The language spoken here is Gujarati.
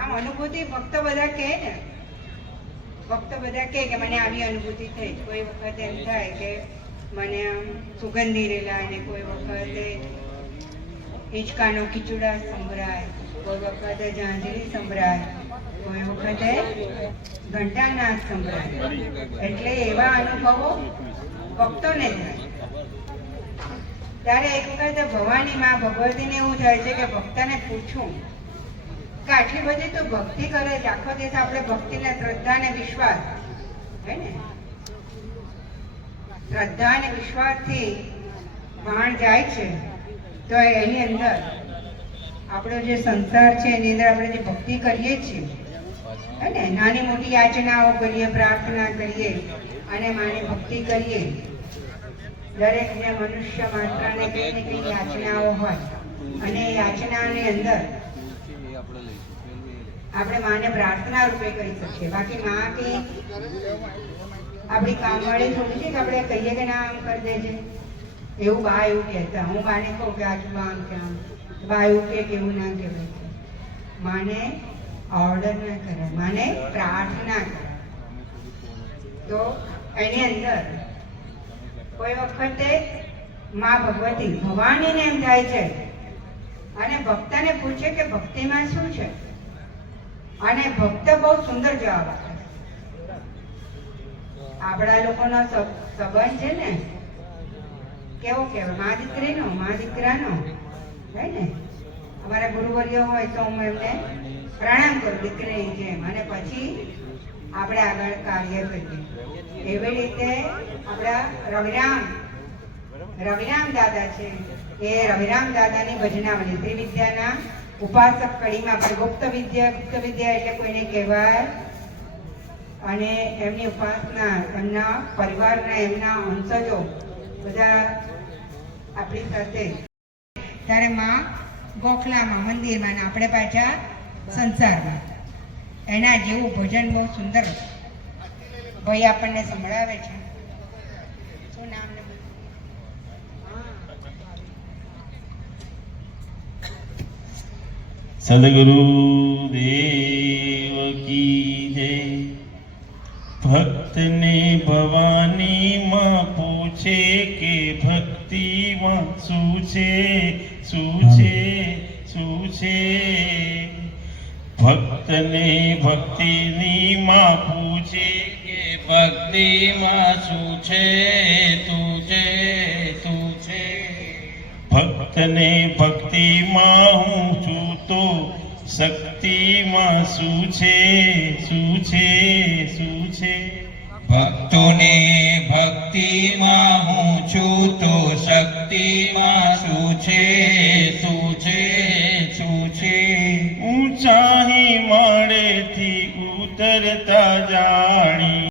આમ અનુભૂતિ ફક્ત બધા કહે ને. ફક્ત બધા કહે કે મને આવી અનુભૂતિ થઈ. કોઈ વખત એમ થાય કે મને આમ સુગંધી રેલા ને કોઈ વખતે હિંચકાનો ખીચુડા સંભળાય. કોઈ વખતે ઝાંઝરી સંભળાય. કોઈ વખતે ઘંટાના સંભળાય. એટલે એવા અનુભવો ભક્તોને થાય. ત્યારે એક વખત ભવાની માં ભગવતીને એવું થાય છે કે ભક્તને પૂછું આટલી બધી તો ભક્તિ કરે છે. આખો દિવસ આપણે ભક્તિને શ્રદ્ધા ને વિશ્વાસ. હે ને? શ્રદ્ધા અને વિશ્વાસથી ભાણ જાય છે. તો એની અંદર આપણો જે સંસાર છે, એની અંદર આપણે જે ભક્તિ કરીએ છીએ. હે ને? નાની મોટી યાચનાઓ કરીએ, પ્રાર્થના કરીએ અને માની ભક્તિ કરીએ. દરેક જે મનુષ્ય માત્રને કંઈ ને યાચનાઓ હોય. અને યાચનાની અંદર આપણે માને પ્રાર્થના રૂપે કરી શકીએ. બાકી માં કે આપણી કામવાળી થોડી છે કે આપણે કહીએ કે ના આમ કરી દેજે. એવું બા એવું કહેતા. હું બાને કહું કે આજ બા આમ કે આમ. બા એવું કે એવું ના કહેવાય. માને ઓર્ડર ના કરાય માને પ્રાર્થના કરાય તો એની અંદર કોઈ વખતે માં ભગવતી ભવાનીને એમ થાય છે અને ભક્તને પૂછે કે ભક્તિમાં શું છે? અને ભક્ત બહુ સુંદર જવાબ આપે આપણા લોકોનો સંબંધ છે ને, કેવો કેવો મા દીકરીનો, મા દીકરાનો, હે ને? અમારા ગુરુવર્યો હોય તો હું એમને પ્રણામ કરું દીકરીની જેમ. અને પછી આપણે આગળ કાર્ય કરીએ એવી રીતે આપણા રવિરામ રવિરામ દાદા છે. એ રવિરામ દાદાની ભજનાવલી. ત્રિવિદ્યાના ઉપાસક કડીમાં પણ ગુપ્ત વિદ્યા ગુપ્ત વિદ્યા એટલે કોઈને કહેવાય. અને એમની ઉપાસના, એમના પરિવારના, એમના વંશજો બધા આપણી સાથે. ત્યારે માં ગોખલામાં, મંદિરમાં ને આપણે પાછા સંસારમાં. એના જેવું ભજન બહુ સુંદર ભાઈ આપણને સંભળાવે છે. શું નામ ને બધું? સદગુરુ દેવ કી જય ભક્તને ભવાની માં પૂછે કે ભક્તિમાં શું છે શું છે શું છે ભક્તને ભક્તિની માં પૂછે કે ભક્તિમાં શું છે તું છે તું ભક્તને ભક્તિમાં હું છું તો શક્તિમાં શું છે શું છે શું છે? ભક્તોને ભક્તિમાં